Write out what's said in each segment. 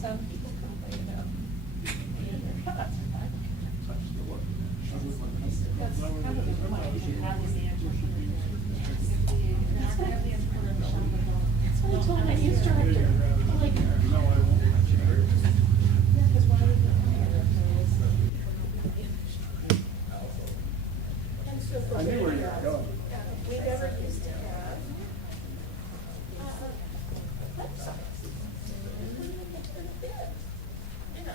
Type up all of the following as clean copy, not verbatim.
some people complain about being their cuts. That's kind of the point. That's what I told my youth director. I'm like, yeah, 'cause why would you? I knew where you were going. We never used to have. You know.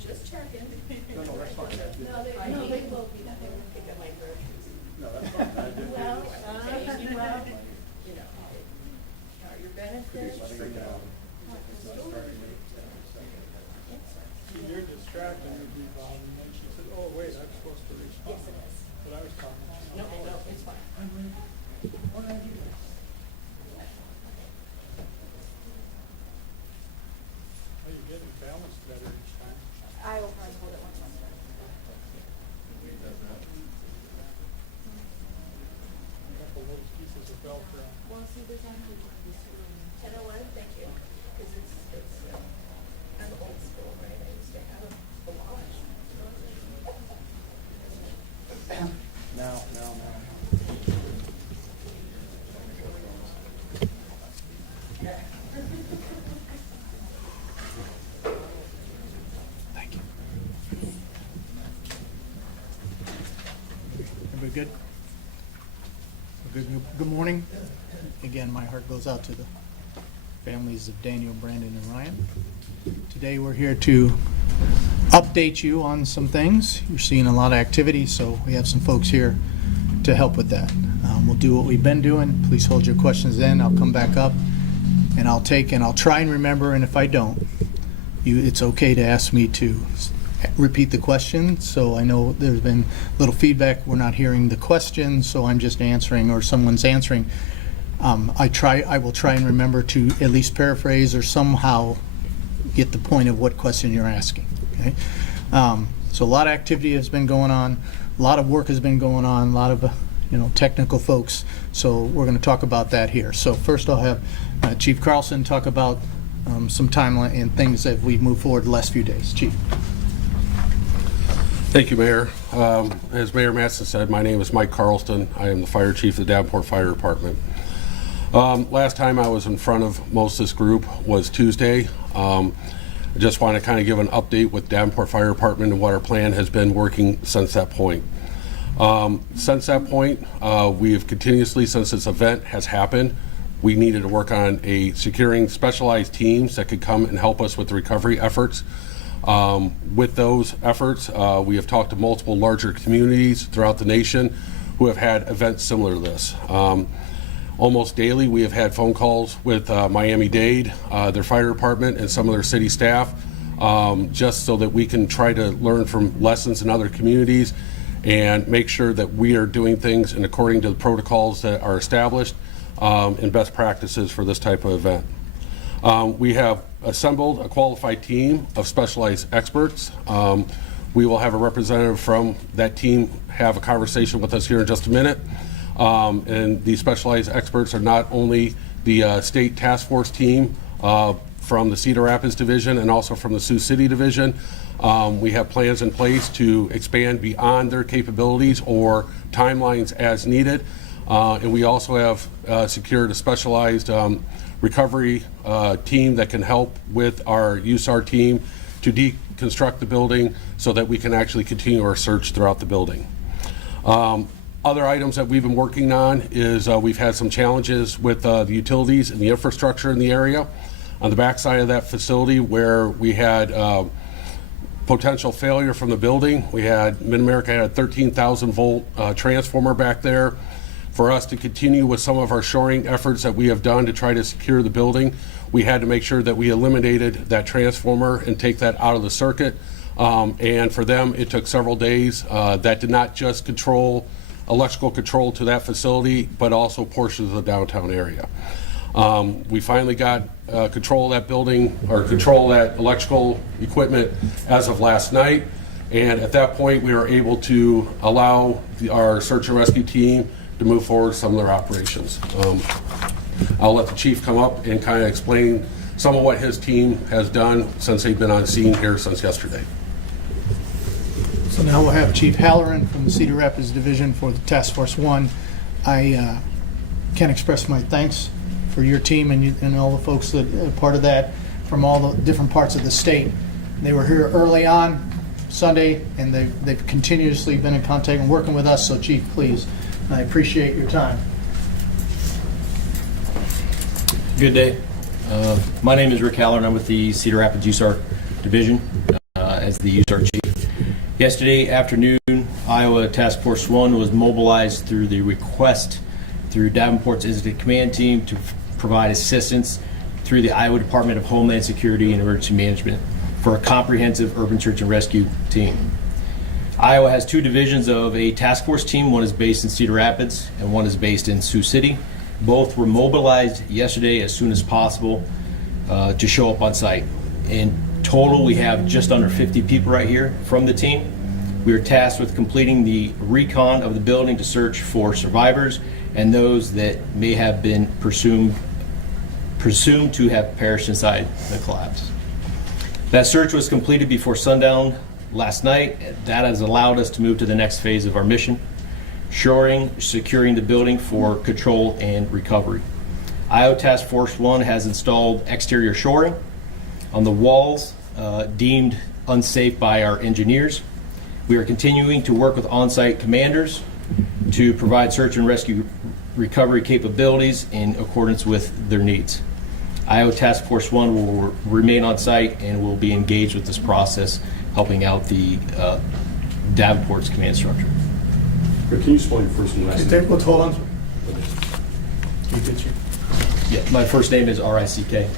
Just checking. No, that's fine. No, they will be, they will pick up my groceries. No, that's fine. I didn't. Well, you know, your benefits. You're distracting me, Bob, and then she said, oh, wait, I'm supposed to respond. Yes, it is. But I was talking. No, it's fine. What did I do? Are you getting balanced better each time? I will probably hold it one more time. A couple of those pieces of Velcro. Well, see, there's actually this room. 10:11, thank you. Because I'm old school, right? I used to have a watch. Now. Thank you. Everybody good? Good morning. Again, my heart goes out to the families of Daniel, Brandon, and Ryan. Today we're here to update you on some things. You're seeing a lot of activity, so we have some folks here to help with that. We'll do what we've been doing. Please hold your questions in. I'll come back up and I'll try and remember, and if I don't, it's okay to ask me to repeat the question, so I know there's been little feedback. We're not hearing the question, so I'm just answering, or someone's answering. I will try and remember to at least paraphrase or somehow get the point of what question you're asking. Okay, so a lot of activity has been going on, a lot of work has been going on, a lot of technical folks. So we're going to talk about that here. So first, I'll have Chief Carlson talk about some timeline and things that we've moved forward the last few days. Chief. Thank you, Mayor. As Mayor Matson said, my name is Mike Carlston. I am the Fire Chief of the Davenport Fire Department. Last time I was in front of most of this group was Tuesday. I just want to kind of give an update with Davenport Fire Department and what our plan has been working since that point. Since that point, we have continuously, since this event has happened, we needed to work on securing specialized teams that could come and help us with the recovery efforts. With those efforts, we have talked to multiple larger communities throughout the nation who have had events similar to this. Almost daily, we have had phone calls with Miami-Dade, their fire department, and some of their city staff, just so that we can try to learn from lessons in other communities and make sure that we are doing things and according to the protocols that are established and best practices for this type of event. We have assembled a qualified team of specialized experts. We will have a representative from that team have a conversation with us here in just a minute. And these specialized experts are not only the state task force team from the Cedar Rapids Division and also from the Sioux City Division. We have plans in place to expand beyond their capabilities or timelines as needed. And we also have secured a specialized recovery team that can help with our USAR team to deconstruct the building so that we can actually continue our search throughout the building. Other items that we've been working on is we've had some challenges with the utilities and the infrastructure in the area. On the backside of that facility where we had potential failure from the building, we had Mid-America had a 13,000 volt transformer back there. For us to continue with some of our shoring efforts that we have done to try to secure the building, we had to make sure that we eliminated that transformer and take that out of the circuit. And for them, it took several days. That did not just control electrical control to that facility, but also portions of the downtown area. We finally got control of that building, or control of that electrical equipment as of last night. And at that point, we were able to allow our search and rescue team to move forward some of their operations. I'll let the chief come up and kind of explain some of what his team has done since they've been on scene here since yesterday. So now we'll have Chief Halloran from the Cedar Rapids Division for the Task Force 1. I can express my thanks for your team and all the folks that are part of that from all the different parts of the state. They were here early on Sunday, and they've continuously been in contact and working with us, so Chief, please, I appreciate your time. Good day. My name is Rick Haller, and I'm with the Cedar Rapids USARC Division as the USARC Chief. Yesterday afternoon, Iowa Task Force 1 was mobilized through the request through Davenport's Incident Command Team to provide assistance through the Iowa Department of Homeland Security and Emergency Management for a comprehensive urban search and rescue team. Iowa has two divisions of a task force team. One is based in Cedar Rapids and one is based in Sioux City. Both were mobilized yesterday as soon as possible to show up on site. In total, we have just under 50 people right here from the team. We are tasked with completing the recon of the building to search for survivors and those that may have been presumed to have perished inside the collapse. That search was completed before sundown last night. That has allowed us to move to the next phase of our mission, securing the building for control and recovery. Iowa Task Force 1 has installed exterior shoring on the walls deemed unsafe by our engineers. We are continuing to work with on-site commanders to provide search and rescue recovery capabilities in accordance with their needs. Iowa Task Force 1 will remain on site and will be engaged with this process, helping out the Davenport's command structure. Rick, can you spell your first and last name? Let's hold on. You get you. Yeah, my first name is R-I-C-K.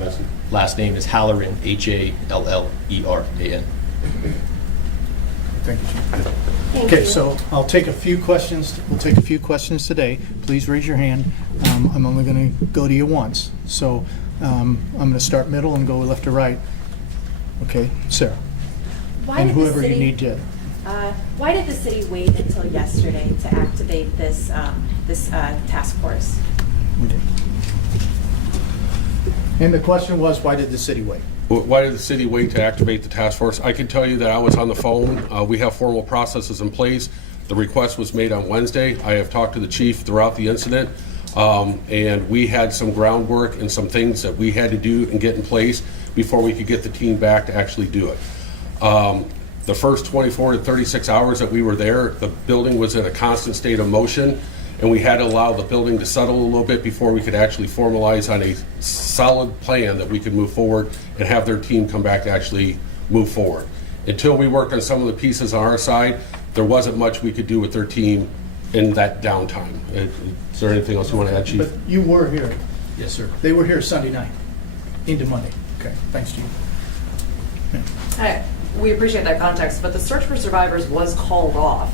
Last name. Last name is Halloran, Halleran. Thank you, Chief. Thank Okay, you. so I'll take a few questions. We'll take a few questions today. Please raise your hand. I'm only going to go to you once. So I'm going to start middle and go left to right. Okay, Sarah. Why And did the whoever you city- need to. Why did the city wait until yesterday to activate this task force? We did. And the question was, why did the city wait? Why did the city wait to activate the task force? I can tell you that I was on the phone. We have formal processes in place. The request was made on Wednesday. I have talked to the chief throughout the incident, and we had some groundwork and some things that we had to do and get in place before we could get the team back to actually do it. The first 24 to 36 hours that we were there, the building was in a constant state of motion, and we had to allow the building to settle a little bit before we could actually formalize on a solid plan that we could move forward and have their team come back to actually move forward. Until we worked on some of the pieces on our side, there wasn't much we could do with their team in that downtime. Is there anything else you want to add, Chief? But you were here. Yes, sir. They were here Sunday night into Monday. Okay, thanks, Chief. We appreciate that context, but the search for survivors was called off.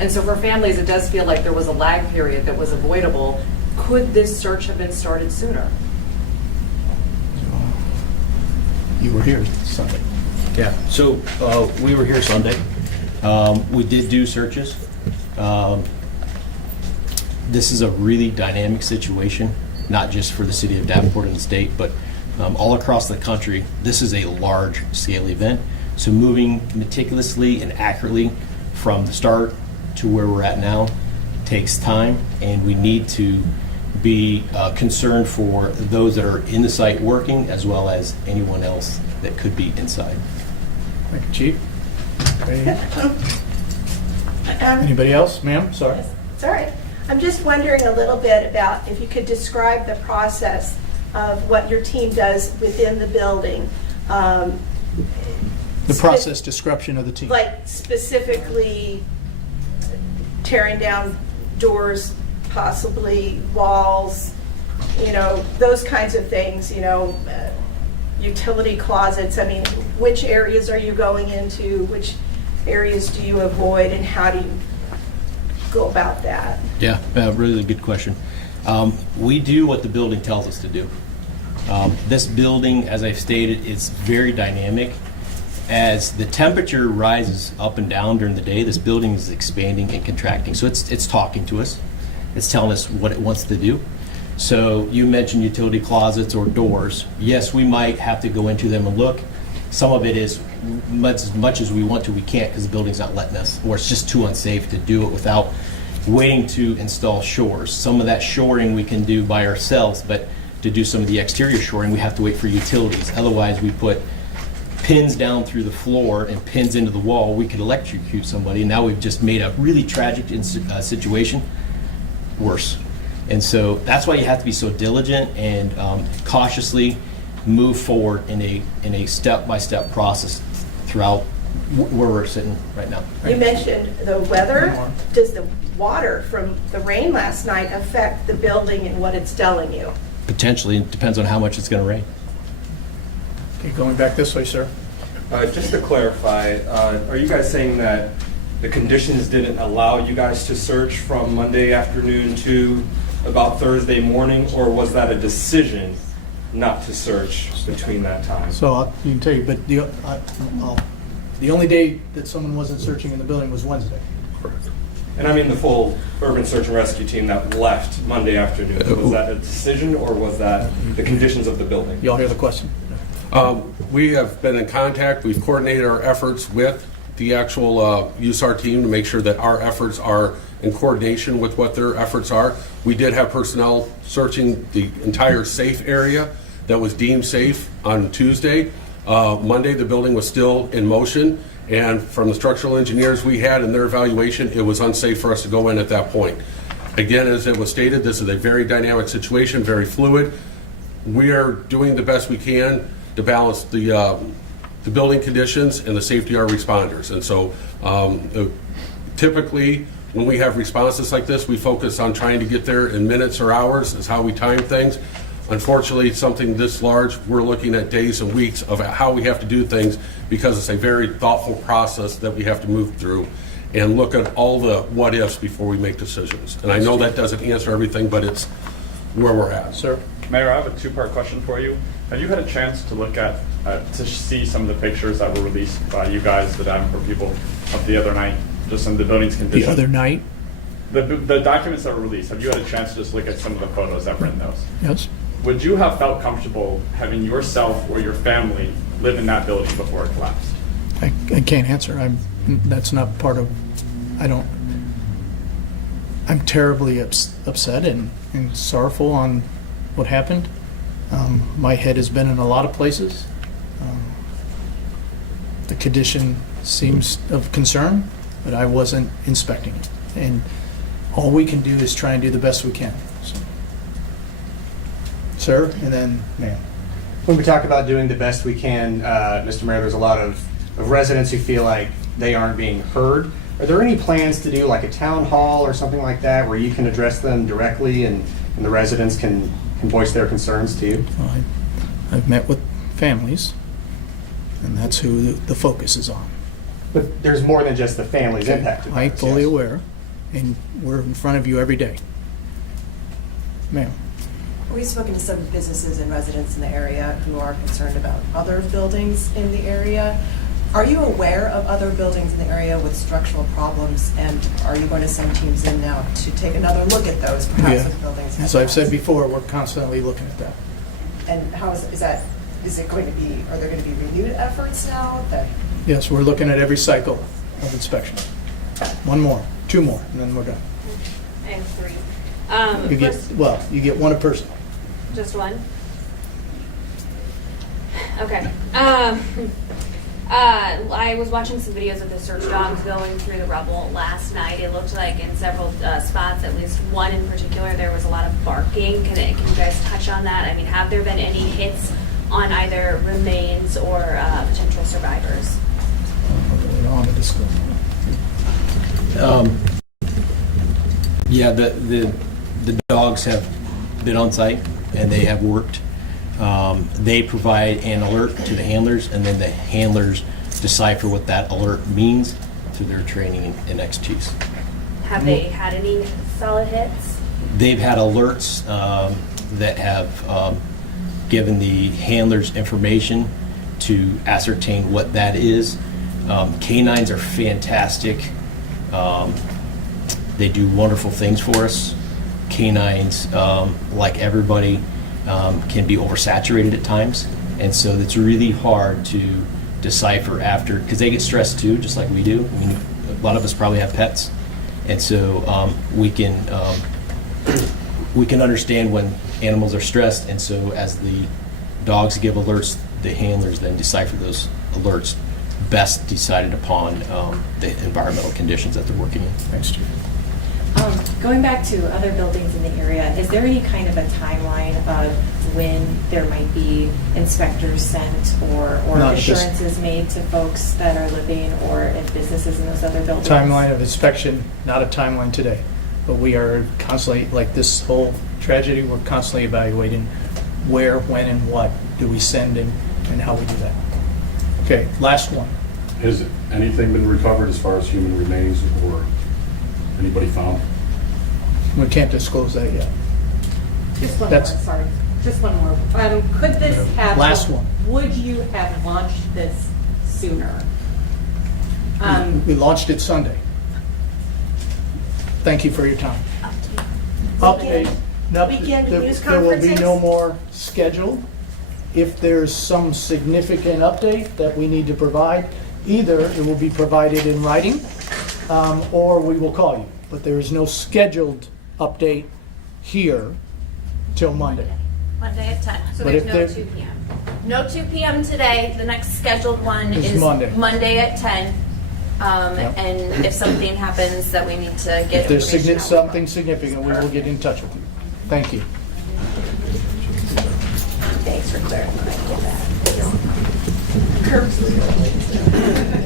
And so for families, it does feel like there was a lag period that was avoidable. Could this search have been started sooner? You were here Sunday. Yeah, so we were here Sunday. We did do searches. This is a really dynamic situation, not just for the city of Davenport and the state, but all across the country. This is a large-scale event. So moving meticulously and accurately from the start to where we're at now takes time, and we need to be concerned for those that are in the site working as well as anyone else that could be inside. Thank you, Chief. Anybody else? Ma'am, sorry. Sorry. I'm just wondering a little bit about if you could describe the process of what your team does within the building. The process description of the team. Like specifically tearing down doors, possibly walls, those kinds of things, utility closets. I mean, which areas are you going into? Which areas do you avoid, and how do you go about that? Yeah, really good question. We do what the building tells us to do. This building, as I've stated, is very dynamic. As the temperature rises up and down during the day, this building is expanding and contracting. So it's talking to us. It's telling us what it wants to do. So you mentioned utility closets or doors. Yes, we might have to go into them and look. Some of it is as much as we want to, we can't because the building's not letting us, or it's just too unsafe to do it without waiting to install shores. Some of that shoring we can do by ourselves, but to do some of the exterior shoring, we have to wait for utilities. Otherwise, we put pins down through the floor and pins into the wall. We could electrocute somebody. Now we've just made a really tragic situation worse. And so that's why you have to be so diligent and cautiously move forward in a step-by-step process throughout where we're sitting right now. You mentioned the weather. Does the water from the rain last night affect the building and what it's telling you? Potentially, it depends on how much it's going to rain. Okay, going back this way, sir. Just to clarify, are you guys saying that the conditions didn't allow you guys to search from Monday afternoon to about Thursday morning, or was that a decision not to search between that time? So you can tell you, but the only day that someone wasn't searching in the building was Wednesday. Correct. And I mean the full urban search and rescue team that left Monday afternoon. Was that a decision, or was that the conditions of the building? Y'all hear the question? We have been in contact. We've coordinated our efforts with the actual USAR team to make sure that our efforts are in coordination with what their efforts are. We did have personnel searching the entire safe area that was deemed safe on Tuesday. Monday, the building was still in motion, and from the structural engineers we had in their evaluation, it was unsafe for us to go in at that point. Again, as it was stated, this is a very dynamic situation, very fluid. We are doing the best we can to balance the building conditions and the safety of our responders. And so typically when we have responses like this, we focus on trying to get there in minutes or hours is how we time things. Unfortunately, something this large, we're looking at days and weeks of how we have to do things because it's a very thoughtful process that we have to move through and look at all the what ifs before we make decisions. And I know that doesn't answer everything, but it's where we're at. Sir? Mayor, I have a two-part question for you. Have you had a chance to look at, to see some of the pictures that were released by you guys, the Davenport people, of the other night, just some of the building's condition? The other night? The documents that were released, have you had a chance to just look at some of the photos that were in those? Yes. Would you have felt comfortable having yourself or your family live in that building before it collapsed? I can't answer. That's not part of, I'm terribly upset and sorrowful on what happened. My head has been in a lot of places. The condition seems of concern, but I wasn't inspecting it. And all we can do is try and do the best we can. So. Sir, and then ma'am. When we talk about doing the best we can, Mr. Mayor, there's a lot of residents who feel like they aren't being heard. Are there any plans to do like a town hall or something like that where you can address them directly and the residents can voice their concerns to you? Well, I've met with families, and that's who the focus is on. But there's more than just the families impacted. by I'm this, fully yes. aware, and we're in front of you every day. Ma'am. We've spoken to some businesses and residents in the area who are concerned about other buildings in the area. Are you aware of other buildings in the area with structural problems, and are you going to send teams in now to take another look at those, perhaps Yeah. with buildings? As I've said before, we're constantly looking at that. And how is it going to be, are there going to be renewed efforts now that? Yes, we're looking at every cycle of inspection. One more, two more, and then we're done. I have three. You get, well, you get one a person. Just one? Okay. I was watching some videos of the search dogs going through the rubble last night. It looked like in several spots, at least one in particular, there was a lot of barking. Can you guys touch on that? I mean, have there been any hits on either remains or potential survivors? Yeah, the dogs have been on site and they have worked. They provide an alert to the handlers, and then the handlers decipher what that alert means through their training and expertise. Have they had any solid hits? They've had alerts that have given the handlers information to ascertain what that is. Canines are fantastic. They do wonderful things for us. Canines, like everybody, can be oversaturated at times. And so it's really hard to decipher after, because they get stressed too, just like we do. I mean, a lot of us probably have pets. And so we can understand when animals are stressed. And so as the dogs give alerts, the handlers then decipher those alerts, best decided upon the environmental conditions that they're working in. Thanks, Chief. Going back to other buildings in the area, is there any kind of a timeline of when there might be inspectors sent or Not just- assurances made to folks that are living or in businesses in those other buildings? Timeline of inspection, not a timeline today, but we are constantly, like this whole tragedy, we're constantly evaluating where, when, and what do we send and how we do that. Okay, last one. Has anything been recovered as far as human remains or anybody found? We can't disclose that yet. Just one more, That's- sorry, just one more. Could this have? Last one. Would you have launched this sooner? We launched it Sunday. Thank you for your time. Update. No, Weekend news there will be no conferences? more scheduled. If there's some significant update that we need to provide, either it will be provided in writing, or we will call you. But there is no scheduled update here till Monday. Monday at 10. So But there's if no there- 2 p.m. No 2 p.m. today. The next scheduled one Is is Monday. at 10. Yep. And if something happens that we need to If get there's information out. something significant, we will get in touch with you. Thank you. Thanks for clarifying that. Curbs.